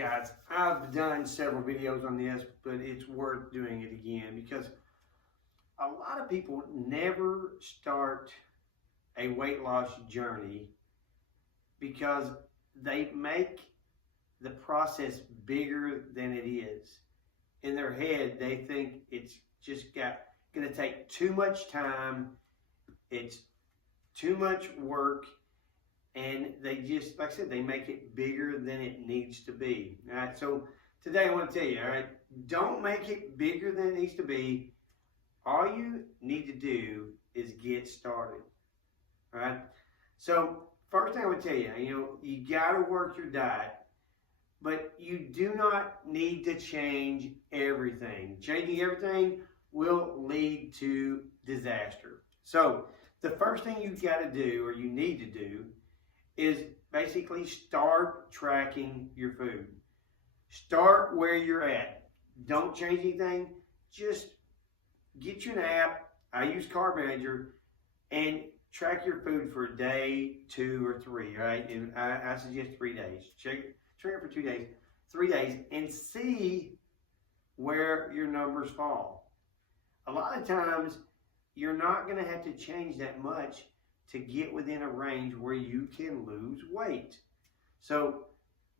guys, I've done several videos on this, but it's worth doing it again because a lot of people never start a weight loss journey because they make the process bigger than it is. In their head, they think it's just going to take too much time, it's too much work, and they just, like I said, they make it bigger than it needs to be. All right, so today I want to tell you, all right, don't make it bigger than it needs to be. All you need to do is get started. All right, so first thing I would tell you, you got to work your diet, but you do not need to change everything. Changing everything will lead to disaster. So the first thing you've got to do, or you need to do, is basically start tracking your food. Start where you're at. Don't change anything. Just get you an app. I use Carb Manager, and track your food for a day, 2 or 3, right? And I suggest 3 days. Track it for 2 days, 3 days, and see where your numbers fall. A lot of times, you're not going to have to change that much to get within a range where you can lose weight. So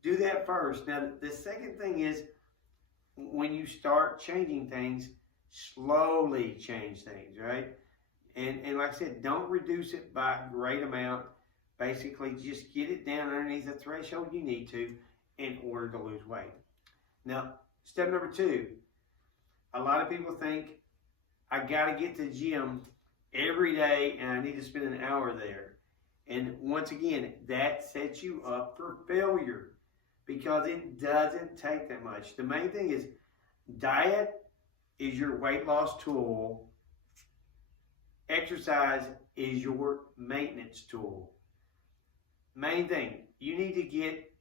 do that first. Now, the second thing is, when you start changing things, slowly change things, right? And like I said, don't reduce it by a great amount. Basically, just get it down underneath the threshold you need to in order to lose weight. Now, step number 2, a lot of people think, I got to get to the gym every day and I need to spend an hour there. And once again, that sets you up for failure because it doesn't take that much. The main thing is diet is your weight loss tool. Exercise is your maintenance tool. Main thing, you need to get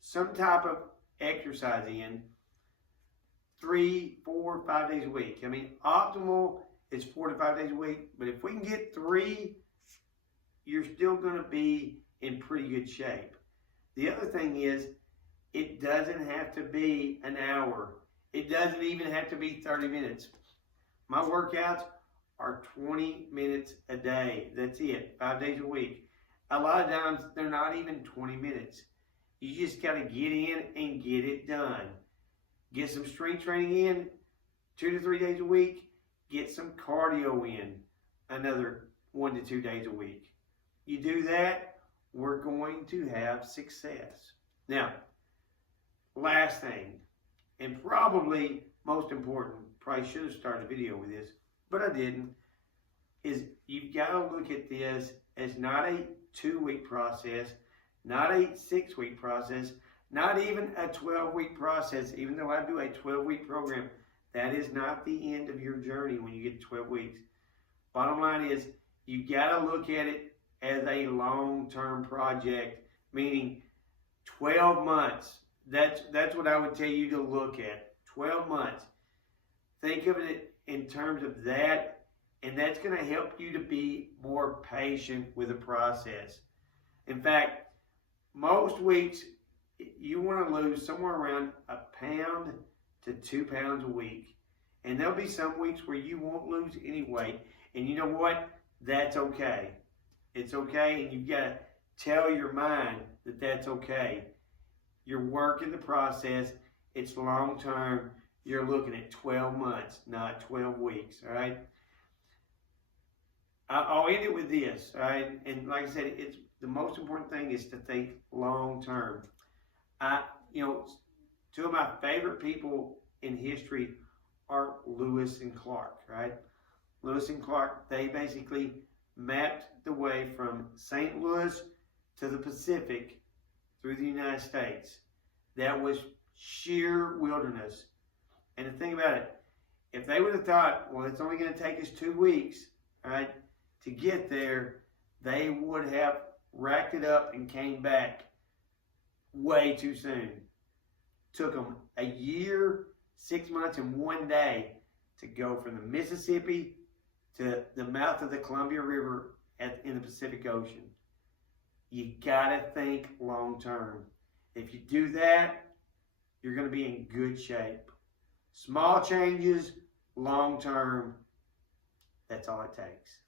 some type of exercise in 3, 4, 5 days a week. I mean, optimal is 4 to 5 days a week, but if we can get 3, you're still going to be in pretty good shape. The other thing is, it doesn't have to be an hour. It doesn't even have to be 30 minutes. My workouts are 20 minutes a day. That's it, 5 days a week. A lot of times, they're not even 20 minutes. You just got to get in and get it done. Get some strength training in 2 to 3 days a week. Get some cardio in another 1 to 2 days a week. You do that, we're going to have success. Now, last thing, and probably most important, probably should have started a video with this, but I didn't, is you've got to look at this as not a 2-week process, not a 6-week process, not even a 12-week process. Even though I do a 12-week program, that is not the end of your journey when you get to 12 weeks. Bottom line is, you got to look at it as a long-term project, meaning 12 months. That's what I would tell you to look at, 12 months. Think of it in terms of that, and that's going to help you to be more patient with the process. In fact, most weeks, you want to lose somewhere around 1 pound to 2 pounds a week. And there'll be some weeks where you won't lose any weight. And you know what? That's okay. It's okay, and you've got to tell your mind that that's okay. You're working the process. It's long term. You're looking at 12 months, not 12 weeks, all right? I'll end it with this, all right? And like I said, it's the most important thing is to think long term. Two of my favorite people in history are Lewis and Clark, right? Lewis and Clark, they basically mapped the way from St. Louis to the Pacific through the United States. That was sheer wilderness. And the thing about it, if they would have thought, well, it's only going to take us 2 weeks, right, to get there, they would have racked it up and came back way too soon. Took them a year, 6 months, and 1 day to go from the Mississippi to the mouth of the Columbia River in the Pacific Ocean. You gotta think long term. If you do that, you're going to be in good shape. Small changes, long term, that's all it takes.